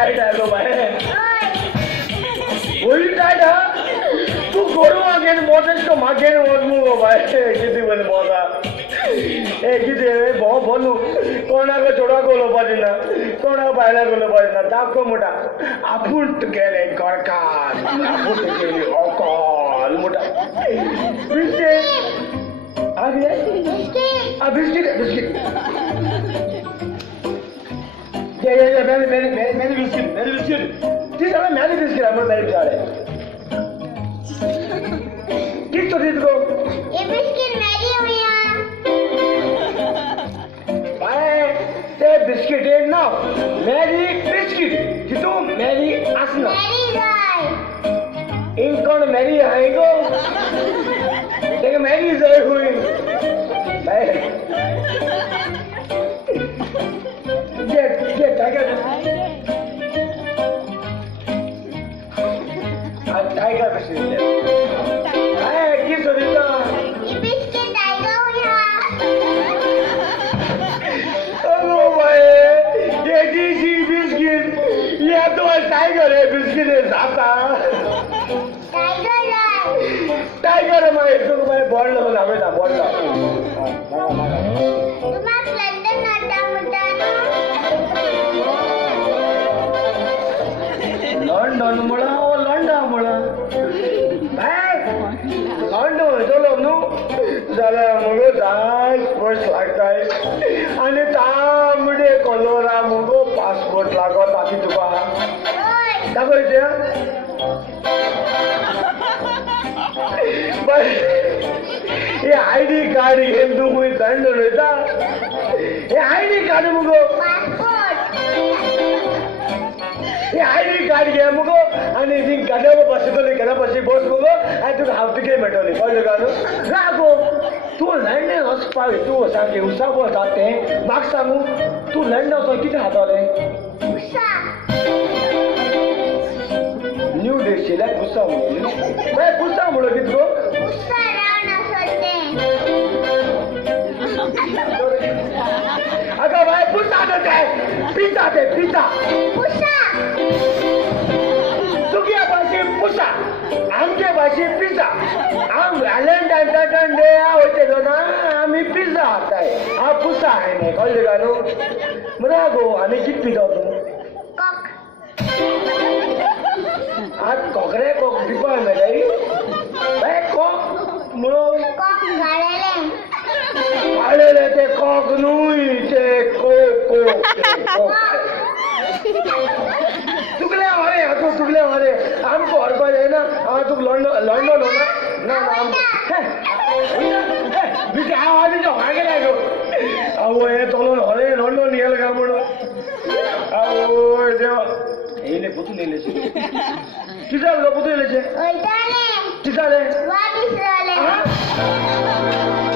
tight आहे गो bye होई tight हा तू गोरू अगेन मोटेस तो मागेन वजमू गो बाय किती बोले बोला ए किती बहु बोलू कोणाला जोडा गोलो पाहिजे ना कोणा बायला गोलो पाहिजे ना दाखव मोठा आपण गेले कारखान आपण गेले अकाल मोठा बिस्किट आ गया बिस्किट बिस्किट ये मैंने बिस्किट ठीक है मैंने बिस्किट हम मेरे जा रहे ठीक तो ठीक को ये बिस्किट मेरी हुई भाई ते बिस्किट है ना मेरी बिस्किट कितो मेरी असना मेरी गाय इनकॉन मेरी आएगो देख मेरी जाए हुई भाई ये टाइगर टाइगर बिस्किट है किस तरीका ये बिस्किट टाइगर हुई हेलो भाई ये डीसी बिस्किट ये तो टाइगर है बिस्किट है साता टाइगर है मैं तो मैं बॉल लो ना बेटा बॉल लो तुम्हारा लंदन नाटा मुटा लंडन मुड़ा ओ लंडन मुड़ा भाई लंडन चलो नु जरा मुगो दास वर्ष लागता है आणि तांबडे कलोरा मुगो पासपोर्ट लागत आती तुका दाखवते भाई ये आईडी कार्ड घेऊन तू कोई दंड होता ये आईडी कार्ड मुगो ये आईडी कार्ड घे मुगो आणि ती गड्यावर बसतली गड्यापाशी बस मुगो आणि तुका हाफ तिकीट मेळटली कळलं का न्हू रागो तू लंडन वचपाक तू सांगे उसाबो जाते म्हाका सांगू तू लंडन वचून कितें खातले न्यू डिश लायक पुसा म्हणून बाय पुसा म्हणून कितें गो अगं बाय पुसा काय पिझ्झा ते पिझ्झा तुझ्या भाषे पुसा आमच्या भाषे पिझ्झा आम व्हॅलेंटाईनचा डे होते ना आम्ही पिझ्झा खाताय हा पुसा आहे नाही कळलं का नो म्हणा गो आम्ही किती पिझ्झा होतो आज कोकरे कोक डिपा मेळाई बाय कोक म्हणून आलेले ते कोक नुई ते कोक तुगले हरे तू तुगले हरे आमको हरपा है ना आ तू लंडन लंडन हो ना हम बिके आवाज जो आगे लागो आओ ये तोलो हरे लंडन नियल का म्हणो आओ देव एने पुतू नेले छे किसा लो पुतू नेले छे ओइताने किसा ले वापिस ले